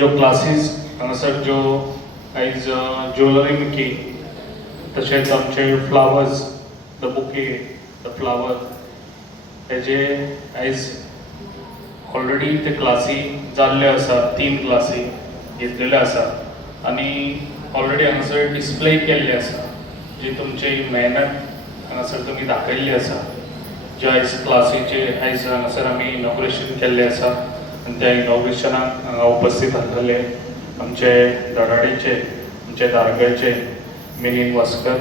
ज्यो क्लासीस हांगासर ज्यो आयज ज्वेलरी मेकिंग तशेंच आमचे flowers the bouquet the flower हेजे आयज ऑलरेडी ते क्लासी जाल्ले आसा 3 क्लासी घेतलेले आसा आनी ऑलरेडी हांगासर डिस्प्ले केल्ले आसा जी तुमची मेहनत हांगासर तुमी दाखयल्ली आसा जे आयज क्लासीचे आयज हांगासर आमी इनॉग्रेशन केल्लें आसा आनी त्या इनॉग्रेशनाक हांगा उपस्थित आसलेले आमचे धडाडीचे आमचे धारगळचे मिलिंद वास्कर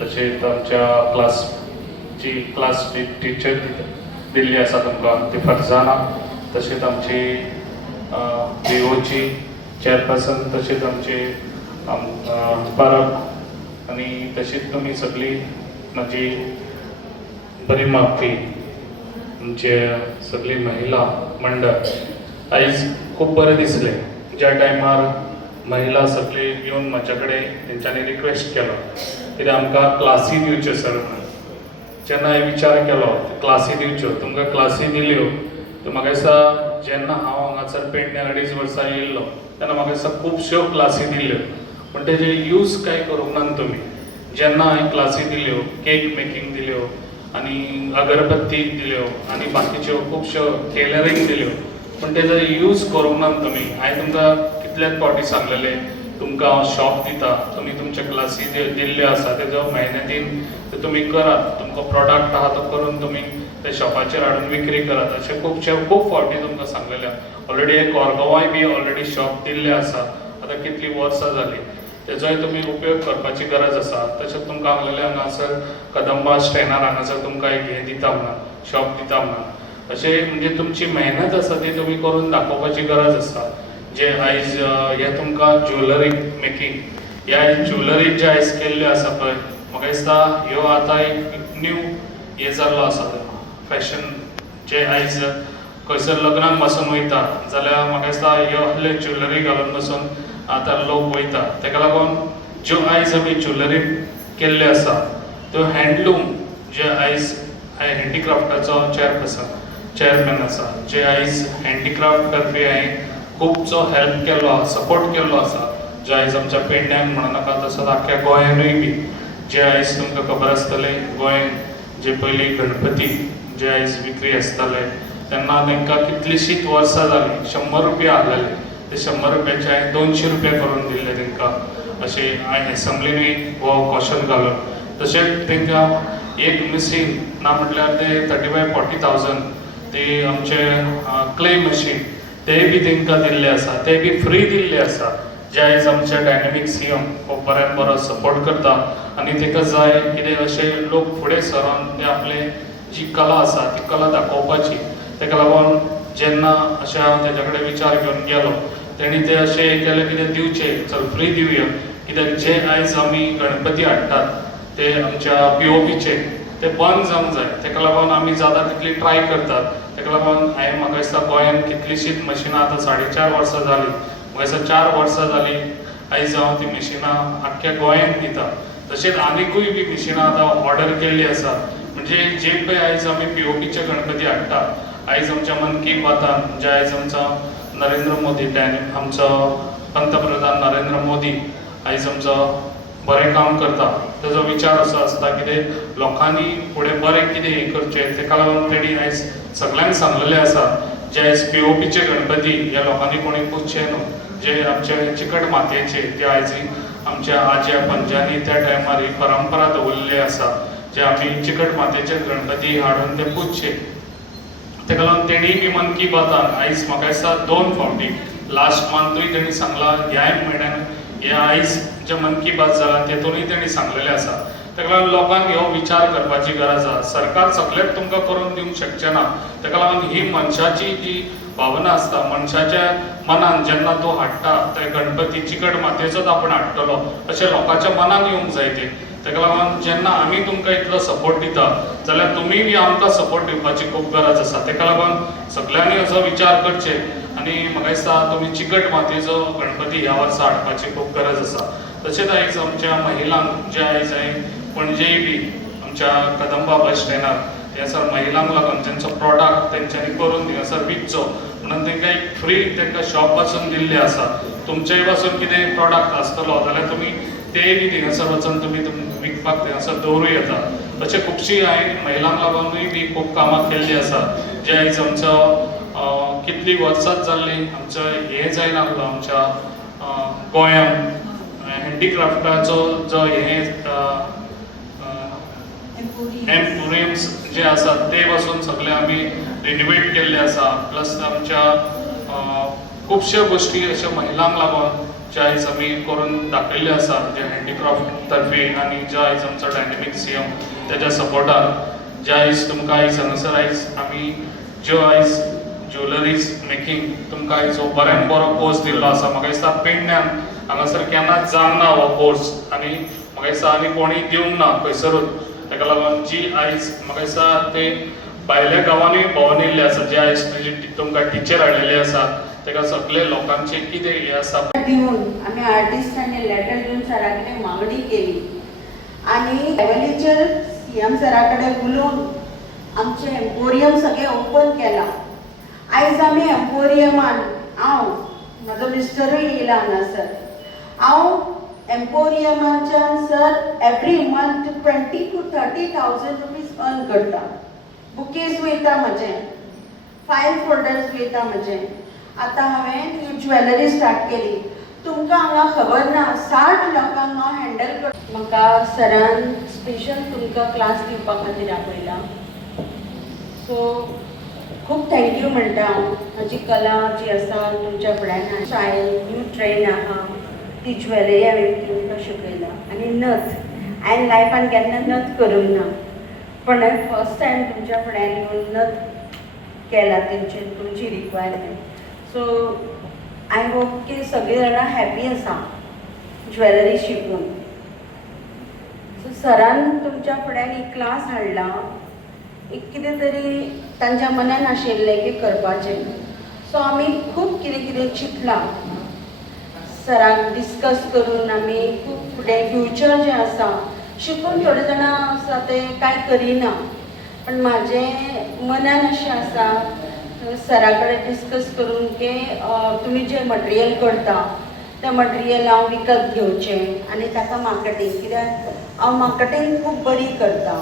तशेंच आमच्या क्लास टिचर दिल्ली आसा तुमकां ती फरजाना तशेंच आमची विओची चेअरपर्सन तशेंच आमचे परब आनी तशीच तुमी सगळी म्हाजी बरी मागपी आमचे सगळी महिला मंडळ आयज खूब बरें दिसलें ज्या टायमार महिला सगळी येवन म्हाजे कडेन तेंच्यांनी रिक्वेस्ट केलो कित्याक आमकां क्लासी दिवच्यो सर म्हणून जेन्ना हांवें विचार केलो क्लासी दिवच्यो तुमकां क्लासी दिल्यो तर म्हाका दिसता जेन्ना हांव हांगासर पेडणे 2.5 वर्सां येयल्लो तेन्ना म्हाका दिसता खुबश्यो क्लासी दिल्यो पूण तेजे यूज कांय करूंक ना तुमी जेन्ना हांवें क्लासी दिल्यो केक मेकिंग दिल्यो आनी अगरबत्ती दिल्यो आनी बाकीच्यो खुबश्यो टेलरिंग दिल्यो पूण तेजो यूज करूंक ना तुमी हांवें तुमकां कितलेच फावटी सांगलेलें तुमकां हांव शॉप दिता तुमी तुमच्या क्लासी दिल्ल्यो आसा तेजो मेहनतीन ते तुमी करात तुमकां प्रॉडक्ट आहा तो करून तुमी ते शॉपाचेर हाडून विक्री करात अशें खूब फावटी तुमकां सांगलेलें ऑलरेडी एक कोरगांवाय बी ऑलरेडी शॉप दिल्लें आसा आतां कितलीं वर्सां जालीं तेजोय तुमी उपयोग करपाची गरज आसा तशेंच तुमकां सांगलेलें हांगासर कदंबा स्टॅनार हांगासर तुमकां एक हें दिता म्हणून शॉप दिता म्हणून अशें म्हणजे तुमची मेहनत आसा ती तुमी करून दाखोवपाची गरज आसा जे आयज हे तुमकां ज्वेलरी मेकिंग ह्या ज्वेलरी जे आयज केल्ल्यो आसा पळय म्हाका दिसता ह्यो आतां एक न्यू हे जाल्लो आसा फॅशन जे आयज खंयसर लग्नाक बसून वयता जाल्यार म्हाका दिसता ह्यो असल्यो ज्वेलरी घालून बसून आतां लोक वयता तेका लागून ज्यो आयज आमी ज्वेलरी केल्ल्यो आसा त्यो हँडलूम जे आयज हँडीक्राफ्टाचो चेअरमॅन आसा जे आयज हँडीक्राफ्ट तर्फे हांवें खूबसो हेल्प केल्लो सपोर्ट केल्लो आसा जे आयज आमच्या पेडण्याक म्हणूं नाका तसोच आख्ख्या गोंयानूय बी जे आयज तुमकां खबर आसतलें गोंयान जे पयलीं गणपती जे आयज विक्री आसताले तेन्ना तांकां कितलींशींच वर्सां जालीं 100 रुपया आहलेले ते 100 रुपयाचे हांवें 200 रुपया करून दिल्ले तांकां अशें हांवें एसंब्लीनूय हो क्वेश्चन घालून तशेंच तांकां एक मशीन ना म्हटल्यार ते 35-40,000 ते आमचे क्ले मशीन तेय बी तांकां दिल्ले आसा ते बी फ्री दिल्ले आसा जे आयज आमचे डायनॅमीक सीएम खूब बऱ्यान बरो सपोर्ट करता आनी ताका जाय कितें अशें लोक फुडें सरोन ते आपले जी कला आसा ती कला दाखोवपाची ताका लागून जेन्ना अशें हांव तेजे कडेन विचार घेवन गेलो तेणी ते अशें केलें कितें दिवचें चल फ्री दिवया कित्याक जे आयज आमी गणपती हाडटात ते आमच्या पीओपीचे ते बंद जावंक जाय ताका लागून आमी जाता तितली ट्राय करतात ताका लागून हांवें म्हाका दिसता गोंयान कितलींशींच मशिनां आतां 4.5 वर्सां जालीं म्हाका दिसता 4 वर्सां जालीं आयज हांव ती मशिनां आख्ख्या गोंयान दिता तशेंच आनिकूय बी मशिनां आतां ऑर्डर केल्ली आसा म्हणजे जे पळय आयज आमी पीओपीचे गणपती हाडटा आयज आमच्या मन की बातान जे आयज आमचो नरेंद्र मोदी आमचो पंतप्रधान नरेंद्र मोदी आयज आमचो बरें काम करता तेजो विचार असो आसता कितें लोकांनी फुडें बरें कितें हें करचें ताका लागून तेणी आयज सगळ्यांक सांगलेलें आसा जे आयज पीओपीचे गणपती ह्या लोकांनी कोणी पुजचे न्हू जे आमचे चिकट मातयेचे ते आयज आमच्या आज्या पंजांनी त्या टायमार ही परंपरा दवरलेली आसा जे आमी चिकट मातयेचे गणपती हाडून ते पुजचे ताका लागून तेणी बी मन की बातान आयज म्हाका दिसता 2 फावटी लास्ट मंथूय तेणी सांगला ह्या म्हयन्यान हे आयज जे मन की बात जाला तेतूनय तेणी सांगलेलें आसा ताका लागून लोकांक हो विचार करपाची गरज आसा सरकार सगळेंच तुमकां करून दिवंक शकचें ना ताका लागून ही मनशाची जी भावना आसता मनशाच्या मनान जेन्ना तूं हाडटा ते गणपती चिकट मातयेचोच आपण हाडटलो अशें लोकांच्या मनान येवंक जाय ते ताका लागून जेन्ना आमी तुमकां इतलो सपोर्ट दिता जाल्यार तुमी बी आमकां सपोर्ट दिवपाची खूब गरज आसा ताका लागून सगळ्यांनी असो विचार करचे आनी म्हाका दिसता तुमी चिकट मातयेचो गणपती ह्या वर्सा हाडपाची खूब गरज आसा तशेंच आयज आमच्या महिलांक जे आयज हांवें पणजेय बी आमच्या कदंबा बस स्टँडार थंयसर महिलांक लागून जेंचो प्रॉडक्ट तेंच्यांनी करून थंयसर विकचो म्हणून तांकां एक फ्री तांकां शॉप पासून दिल्ले आसा. तुमचेय पासून कितें प्रॉडक्ट आसतलो जाल्यार तुमी ते बी थिंगासर वचून तुमी विकपाक थिंगासर दवरूं येता. अशें खुबशीं हांवें महिलांक लागूनूय बी खूब कामां केल्लीं आसा, जे आयज आमचो कितलीं वर्सांच जाल्लीं आमचो हें जायना आसलो आमच्या गोंयांत हँडीक्राफ्टाचो जो एम्पोरियम्स जे आसात ते पासून सगळे आमी रिनोवेट केल्ले आसा. प्लस आमच्या खुबश्यो गोश्टी अशा महिलांक लागून जे आयज आमी करून दाखयल्ले आसा, जे हँडीक्राफ्ट तर्फे आनी जे आयज आमचो डायनेमीक सीएम तेज्या सपोर्टान जे आयज तुमकां आयज हांगासर आयज आमी ज्यो आयज ज्वेलरीज मेकींग तुमकां आयज हो बऱ्यान बरो कोर्स दिल्लो आसा. म्हाका दिसता पेडण्यान हांगासर केन्नाच जावंक ना हो कोर्स आनी म्हाका दिसता आनी कोणी दिवंक ना खंयसरूच. ताका लागून जी आयज म्हाका दिसता ते भायल्या गांवांनी भोंवन येयल्ले आसा, जे आयज तुमकां टीचर हाडिल्ले आसात, ताका सगळे लोकांचे कितें हें आसा दिवन आमी आर्टिस्टांनी लेटर दिवन सरा कडेन मागणी केली आनी लेवलीचेर सीएम सरा कडेन उलोवन आमचें एम्पोरियम सगळें ओपन केलां. आयज आमी एम्पोरियमान हांव म्हजो मिस्टरूय येयला हांगासर. हांव एम्पोरियमाच्यान sir every month 20,000 to 30,000 rupees earn करता. बुकेज वयता म्हजें, फायल फोल्डर्स वयता म्हजें. आतां हांवें न्यू ज्वेलरी स्टार्ट केली. तुमकां हांगा खबर ना 60 लोकांक हांव हँडल कर. म्हाका सरान स्पेशल तुमकां क्लास दिवपा खातीर आपयला. सो खूब थँक्यू म्हणटा हांव. म्हाजी कला जी आसा तुमच्या फुड्यान शाळेन न्यू ट्रेन आहा ती ज्वेलरी हांवें तुमकां शिकयला. आनी नथ हांवें लायफान केन्ना नथ करूंक ना, पण हांवें फर्स्ट टायम तुमच्या फुड्यान येवन नथ केला तुमची रिक्वायरमेंट. सो आय होप की सगळीं जाणां हॅपी आसा ज्वेलरी शिकून. सो सरान तुमच्या फुड्यान एक क्लास हाडला, एक कितें तरी तांच्या मनान आशिल्लें की करपाचें. सो आमी खूब कितें कितें चिंतलां. सराक डिस्कस करून आमी खूब फुडें फ्युचर जें आसा शिकून थोडे जाणां आसा ते कांय करिना, पण म्हाजें मनान अशें आसा सरा कडेन डिस्कस करून की तुमी जें मटेरियल करता तें मटेरियल हांव विकत घेवचें आनी ताका मार्केटींग, कित्याक हांव मार्केटींग खूब बरी करता.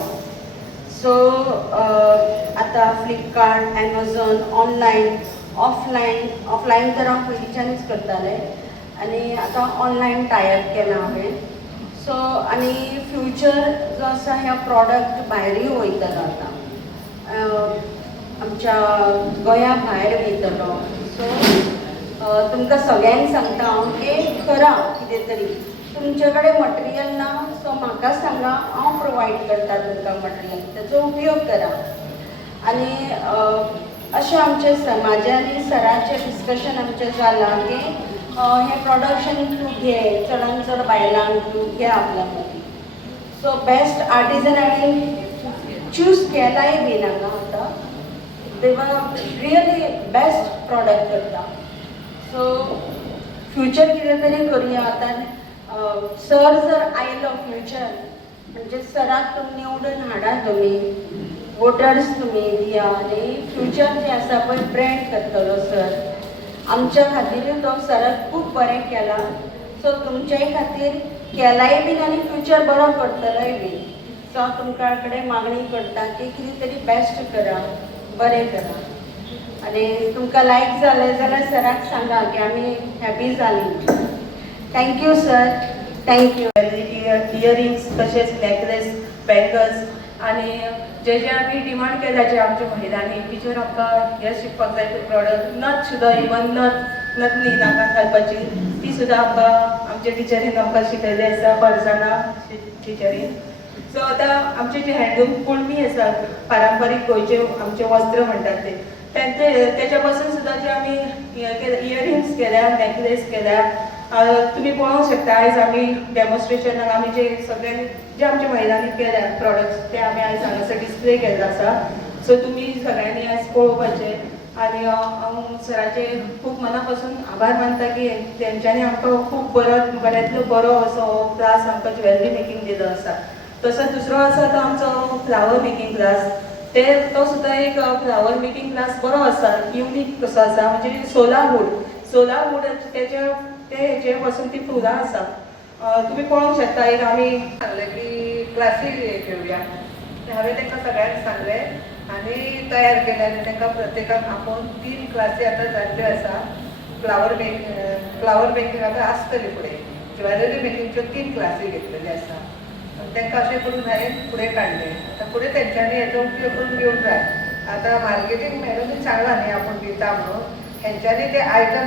सो आतां फ्लिपकार्ट, एमेझॉन, ऑनलायन, ऑफलायन तर हांव पयलींच्यानूच करतालें आनी आतां ऑनलायन टायप केलां हांवें. सो आनी फ्युचर जो आसा ह्या प्रॉडक्ट भायरूय वयतलो आतां आमच्या गोंया भायर वयतलो. सो तुमकां सगळ्यांक सांगता हांव की करा कितें तरी. तुमचे कडेन मटेरियल ना सो म्हाका सांगा, हांव प्रोवायड करता तुमकां मटेरियल, ताचो उपयोग करा. आनी अशें आमचें म्हाजें आनी सराचें डिस्कशन आमचें जालां की हें प्रोडक्शन तूं घे, चडांत चड बायलांक तूं घे आपल्या मदीं. सो बेस्ट आर्टिजन हांवें चूज केलाय बीन हांगा आतां. दे वर रियली बेस्ट प्रॉडक्ट करता. सो फ्युचर कितें तरी करुया. आतां सर जर आयलो फ्युचर म्हणजे सराक तुमी निवडून हाडा, तुमी वोटर्स तुमी दिया आनी फ्युचर जें आसा पळय ब्रँड करतलो सर. आमच्या खातीरूय तो सराक खूब बरें केलां. सो तुमच्याय खातीर केलाय बीन आनी फ्युचर बरो करतलोय बीन. सो हांव तुमच्या कडेन मागणी करता की कितें तरी बेस्ट करा, बरें करा. आनी तुमकां लायक जालें जाल्यार सराक सांगा की आमी हॅपी जालीं. Thank you sir, thank you. इयरिंग्स तशेंच नेकलेस, बँगल्स आनी जे जे आमी डिमांड केल्या जे आमच्या महिलांनी तिचेर आमकां हे शिकपाक जाय प्रॉडक्ट. नथ सुद्दां इवन नथनी नाकाक घालपाची ती सुद्दां आमकां आमच्या टिचरीन आमकां शिकयल्ली आसा, फरसाणा टिचरीन. सो आतां आमचे जे हँडलूम कुणबी आसा, पारंपारीक गोंयचे आमचे वस्त्र म्हणटात ते तेच्या पासून सुद्दां जे आमी इयरिंग्स केल्या, नेकलेस केल्या, तुमी पळोवंक शकता. आयज आमी डेमॉन्स्ट्रेशनाक आमी जे सगळे जे आमच्या महिलांनी केल्या प्रॉडक्ट्स ते आमी आयज हांगासर डिस्प्ले केल्लो आसा. सो तुमी सगळ्यांनी आयज पळोवपाचें आनी हांव सराचे खूब मना पासून आभार मानता की तेंच्यांनी आमकां खूब बऱ्यांतलो बरो असो हो क्लास आमकां ज्वेलरी मेकींग दिलो आसा. तसोच दुसरो आसा तो आमचो फ्लावर मेकींग क्लास. तो सुद्धा एक फ्लावर मेकिंग क्लास बरो आसा, युनीक कसो आसा, म्हणजे सोलार वूड त्याच्या ते हेचे पासून ती फुलां आसा. तुम्ही पळोवंक शकता. एक आमी सांगलें की क्लासी घेवया. हांवें तांकां सगळ्यांक सांगलें आनी तयार केलें आनी तांकां प्रत्येकाक आपोवन 3 क्लासी आतां जाल्ल्यो आसा. फ्लावर मेकिंग आतां आसतली फुडें. ज्वेलरी मेकिंगच्यो 3 क्लासी घेतलेल्यो आसा. तांकां अशें करून हांवें फुडें काडलें. आतां फुडें तेंच्यांनी हेचो उपयोग करून घेवंक जाय. आतां मार्केटींग मॅडमीन सांगलां न्ही आपूण दिता म्हणून. हेंच्यांनी ते आयटम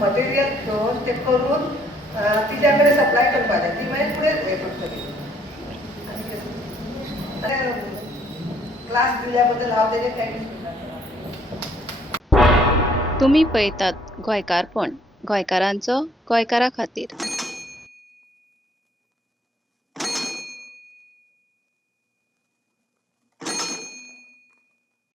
मटेरियल घेवन ते करून तिच्या कडेन सप्लाय करपाक जाय. ती मागीर फुडें हें करतली. क्लास दिल्या बद्दल हांव तेजे थँक्स करता. तुम्ही पळयतात गोंयकारपण, गोंयकारांचो गोंयकारा खातीर.